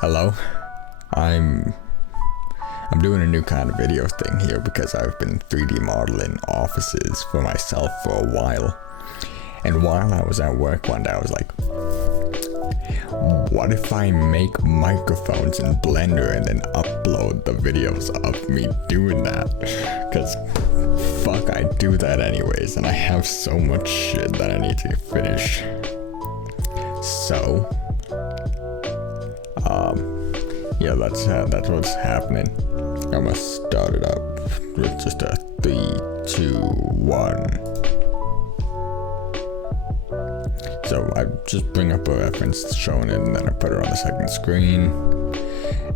Hello, I'm doing a new kind of video thing here because I've been 3D modeling offices for myself for a while. And while I was at work one day, I was like, what if I make microphones in Blender and then upload the videos of me doing that? Because fuck, I do that anyways, and I have so much shit that I need to finish. So, yeah, that's what's happening. I'm gonna start it up with just a 3, 2, 1. So I just bring up a reference showing it, and then I put it on the second screen.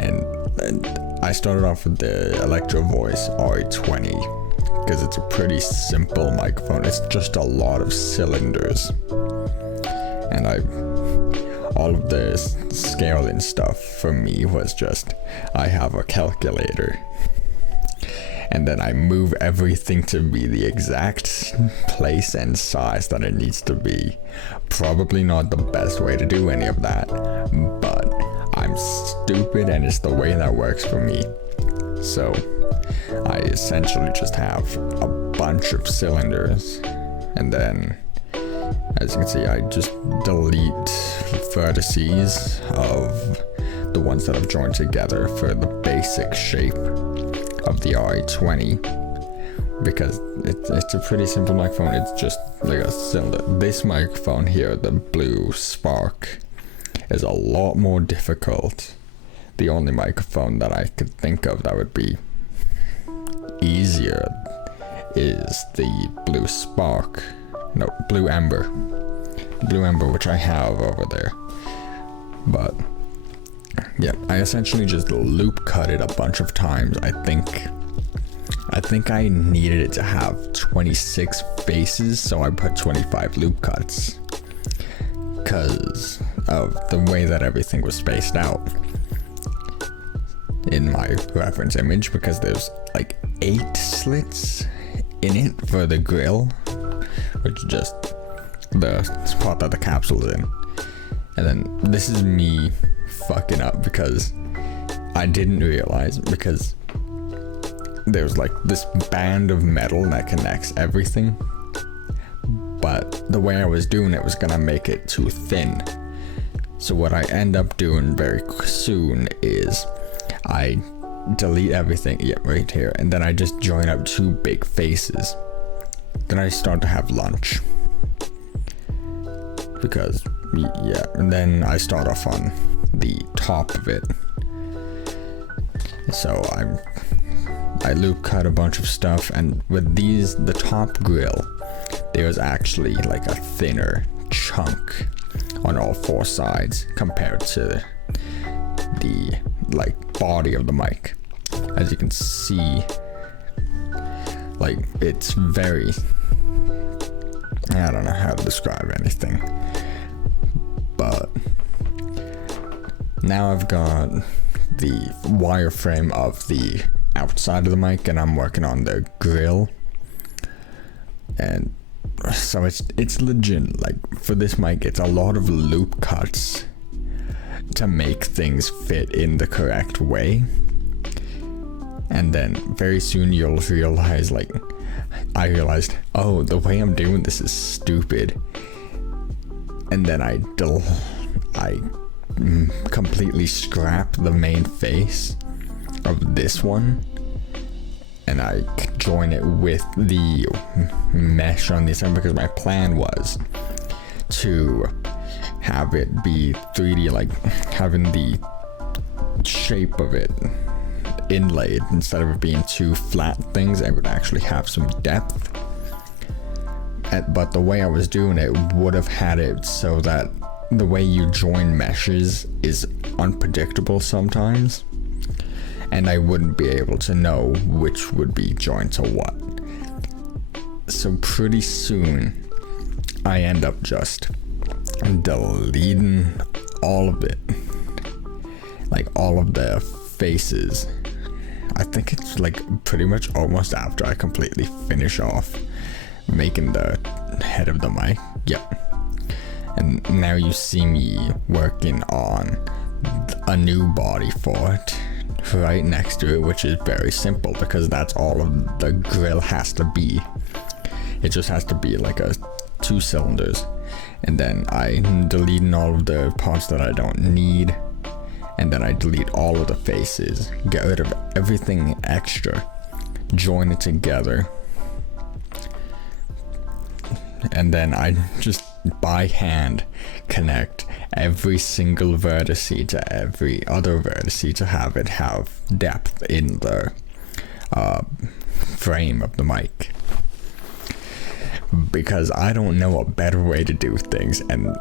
And I started off with the Electro Voice EV-RE20 because it's a pretty simple microphone. It's just a lot of cylinders, and all of the scaling stuff for me was just, I have a calculator and then I move everything to be the exact place and size that it needs to be. Probably not the best way to do any of that, but I'm stupid and it's the way that works for me. So I essentially just have a bunch of cylinders, and then as you can see, I just delete vertices of the ones that I've joined together for the basic shape of the EV-RE20, because it's a pretty simple microphone. It's just like a cylinder. This microphone here, the Blue Spark, is a lot more difficult. The only microphone that I could think of that would be easier is the Blue Spark. No, Blue Ember, which I have over there. But yeah, I essentially just loop cut it a bunch of times. I think I needed it to have 26 bases, so I put 25 loop cuts because of the way that everything was spaced out in my reference image, because there's like 8 slits in it for the grill, which is just the spot that the capsule's in. And then this is me fucking up because I didn't realize, because there's like this band of metal that connects everything, but the way I was doing it was gonna make it too thin. So what I end up doing very soon is I delete everything, yeah, right here, and then I just join up 2 big faces. Then I start to have lunch, because yeah, and then I start off on the top of it. So I loop cut a bunch of stuff, and with these, the top grill, there's actually like a thinner chunk on all 4 sides compared to the like body of the mic. As you can see, like it's very, I don't know how to describe anything, but now I've got the wireframe of the outside of the mic, and I'm working on the grill, and so it's legit. Like for this mic, it's a lot of loop cuts to make things fit in the correct way. And then very soon you'll realize, like I realized, oh, the way I'm doing this is stupid. And then I completely scrap the main face of this one, and I join it with the mesh on this end, because my plan was to have it be 3D, like having the shape of it inlaid instead of it being 2 flat things. I would actually have some depth, but the way I was doing it would have had it so that the way you join meshes is unpredictable sometimes, and I wouldn't be able to know which would be joined to what. So pretty soon I end up just deleting all of it, like all of the faces. I think it's like pretty much almost after I completely finish off making the head of the mic. Yep. And now you see me working on a new body for it right next to it, which is very simple because that's all of the grill has to be. It just has to be like a 2 cylinders, and then I deleting all of the parts that I don't need, and then I delete all of the faces, get rid of everything extra, join it together, and then I just by hand connect every single vertice to every other vertice to have it have depth in the frame of the mic, because I don't know a better way to do things. And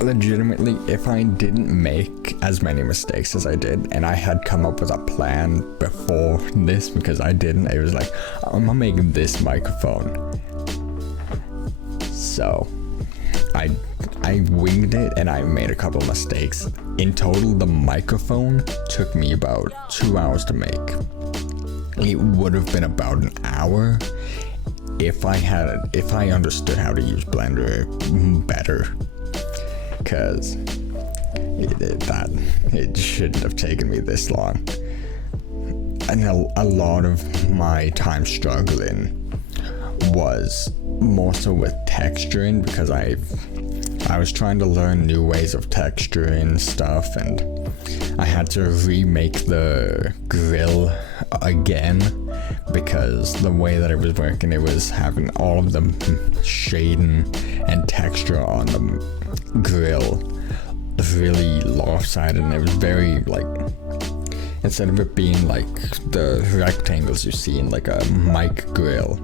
legitimately, if I didn't make as many mistakes as I did, and I had come up with a plan before this, because I didn't, it was like, I'm gonna make this microphone. So I winged it and I made a couple mistakes. In total, the microphone took me about 2 hours to make. It would have been about an hour if I understood how to use Blender better, because it shouldn't have taken me this long. And a lot of my time struggling was more so with texturing, because I was trying to learn new ways of texturing stuff, and I had to remake the grill again, because the way that it was working, it was having all of the shading and texture on the grill really lopsided, and it was very like, instead of it being like the rectangles you see in like a mic grill,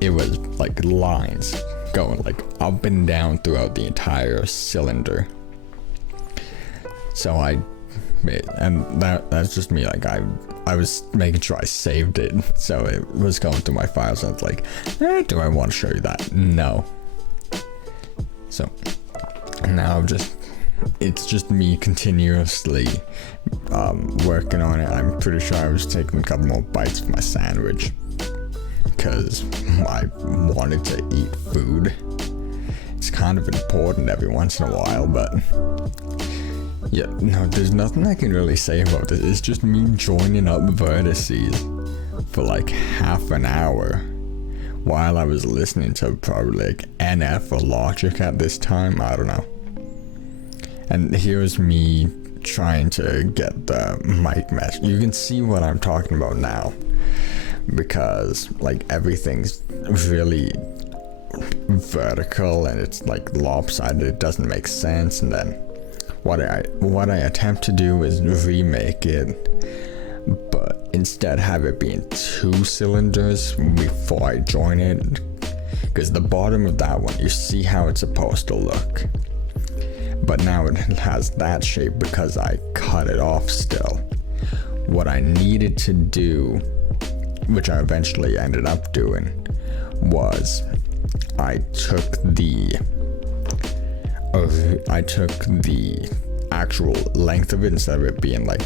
it was like lines going like up and down throughout the entire cylinder. So that's just me, like I was making sure I saved it, so it was going through my files and it's like, do I want to show you that? No. So now it's just me continuously working on it. I'm pretty sure I was taking a couple more bites of my sandwich because I wanted to eat food. It's kind of important every once in a while, but yeah, no, there's nothing I can really say about this. It's just me joining up vertices for like half an hour while I was listening to probably like NF or Logic at this time, I don't know. And here's me trying to get the mic mesh. You can see what I'm talking about now, because like everything's really vertical and it's like lopsided. It doesn't make sense. And then what I attempt to do is remake it, but instead have it be in 2 cylinders before I join it, because the bottom of that one, you see how it's supposed to look, but now it has that shape because I cut it off still. What I needed to do, which I eventually ended up doing, was I took the actual length of it, instead of it being like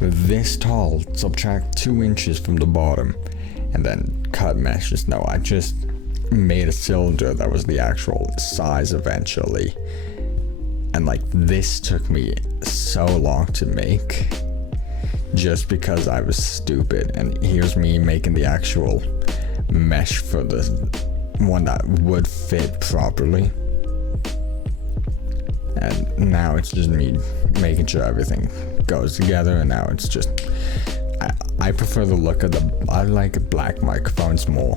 this tall, subtract 2 inches from the bottom and then cut meshes. No, I just made a cylinder that was the actual size eventually. And like this took me so long to make just because I was stupid. And here's me making the actual mesh for the one that would fit properly. And now it's just me making sure everything goes together. And now it's just, I prefer the look of I like black microphones more.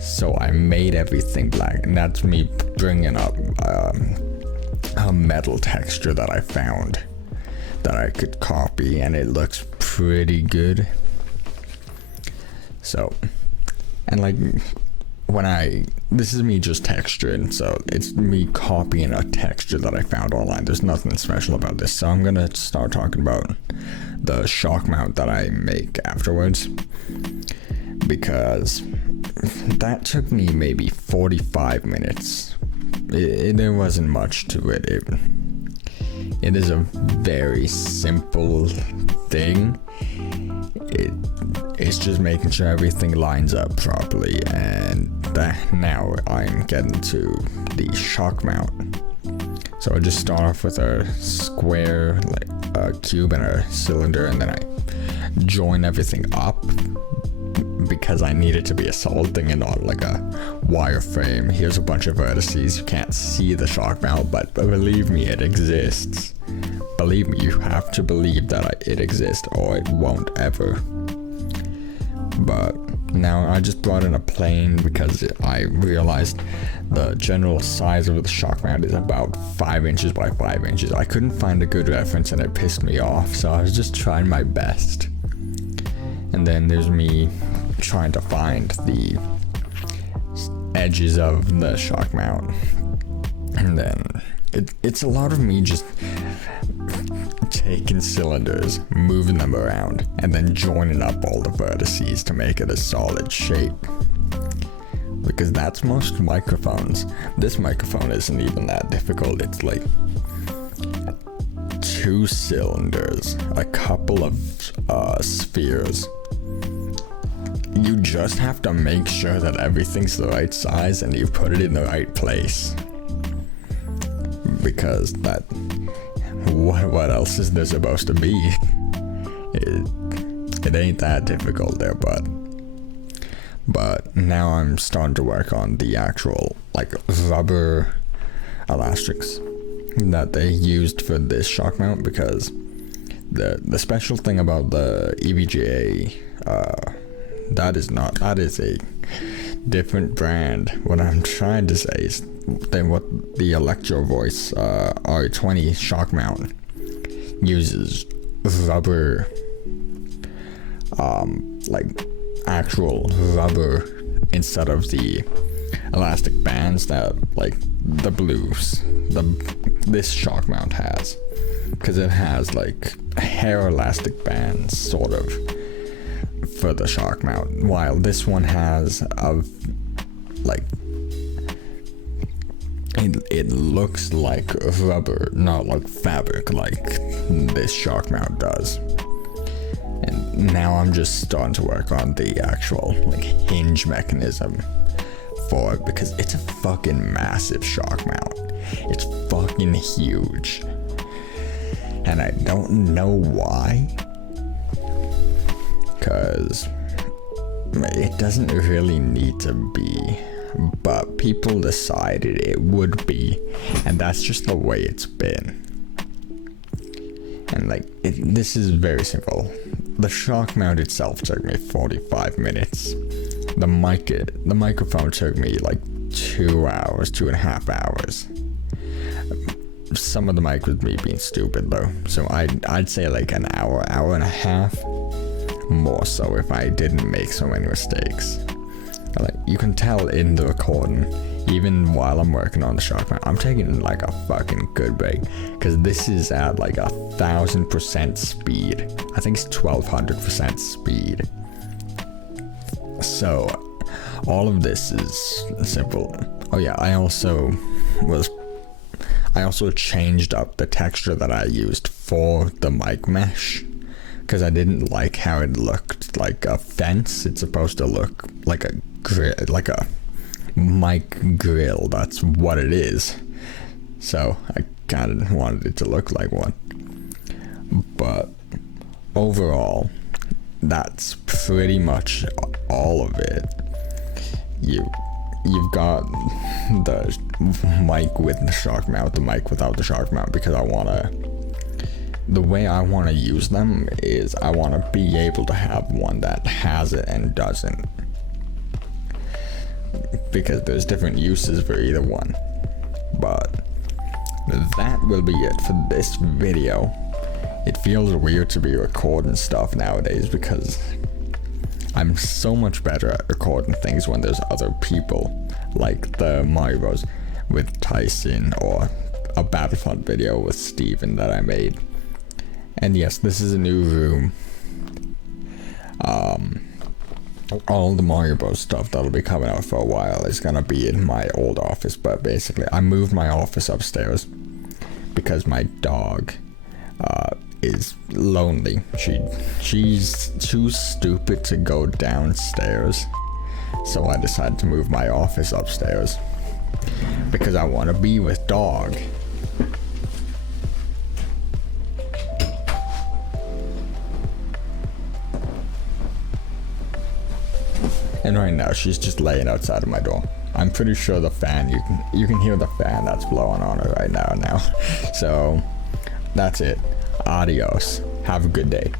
So I made everything black, and that's me bringing up a metal texture that I found that I could copy, and it looks pretty good. So, and like this is me just texturing, so it's me copying a texture that I found online. There's nothing special about this. So I'm gonna start talking about the shock mount that I make afterwards, because that took me maybe 45 minutes. There wasn't much to it. It is a very simple thing. It's just making sure everything lines up properly, and now I'm getting to the shock mount. So I just start off with a square, like a cube and a cylinder, and then I join everything up because I need it to be a solid thing and not like a wireframe. Here's a bunch of vertices. You can't see the shock mount, but believe me, it exists. Believe me, you have to believe that it exists or it won't ever. But now I just brought in a plane because I realized the general size of the shock mount is about 5 inches by 5 inches. I couldn't find a good reference and it pissed me off, so I was just trying my best. And then there's me trying to find the edges of the shock mount. And then it's a lot of me just taking cylinders, moving them around, and then joining up all the vertices to make it a solid shape. Because that's most microphones. This microphone isn't even that difficult. It's like 2 cylinders, a couple of spheres. You just have to make sure that everything's the right size and you put it in the right place. Because what else is there supposed to be? It ain't that difficult there, but now I'm starting to work on the actual like rubber elastics that they used for this shock mount, because the special thing about the EVGA, that is a different brand. What I'm trying to say is than what the Electro Voice RE20 shock mount uses rubber, like actual rubber instead of the elastic bands that like the blues this shock mount has, because it has like hair elastic bands sort of for the shock mount, while this one has a like it looks like rubber, not like fabric like this shock mount does. And now I'm just starting to work on the actual like hinge mechanism for it, because it's a fucking massive shock mount. It's fucking huge. And I don't know why, because it doesn't really need to be, but people decided it would be, and that's just the way it's been. And like this is very simple. The shock mount itself took me 45 minutes. The microphone took me like 2 hours, 2.5 hours. Some of the mic was me being stupid though, so I'd say like an hour and a half, more so if I didn't make so many mistakes. Like you can tell in the recording, even while I'm working on the shock mount, I'm taking like a fucking good break, because this is at like 1,000% speed. I think it's 1,200% speed. So all of this is simple. Oh yeah, I also changed up the texture that I used for the mic mesh, because I didn't like how it looked like a fence. It's supposed to look like a grill, like a mic grill. That's what it is. So I kind of wanted it to look like one. But overall, that's pretty much all of it. You've got the mic with the shock mount, the mic without the shock mount, because the way I want to use them is I want to be able to have one that has it and doesn't, because there's different uses for either one. But that will be it for this video. It feels weird to be recording stuff nowadays, because I'm so much better at recording things when there's other people, like the Mario Bros with Tyson, or a Battlefront video with Steven that I made. And yes, this is a new room. All the Mario Bros stuff that'll be coming out for a while is gonna be in my old office, but basically I moved my office upstairs because my dog is lonely. She's too stupid to go downstairs, so I decided to move my office upstairs because I want to be with dog. And right now she's just laying outside of my door. I'm pretty sure the fan, you can hear the fan that's blowing on her right now. So that's it. Adios. Have a good day.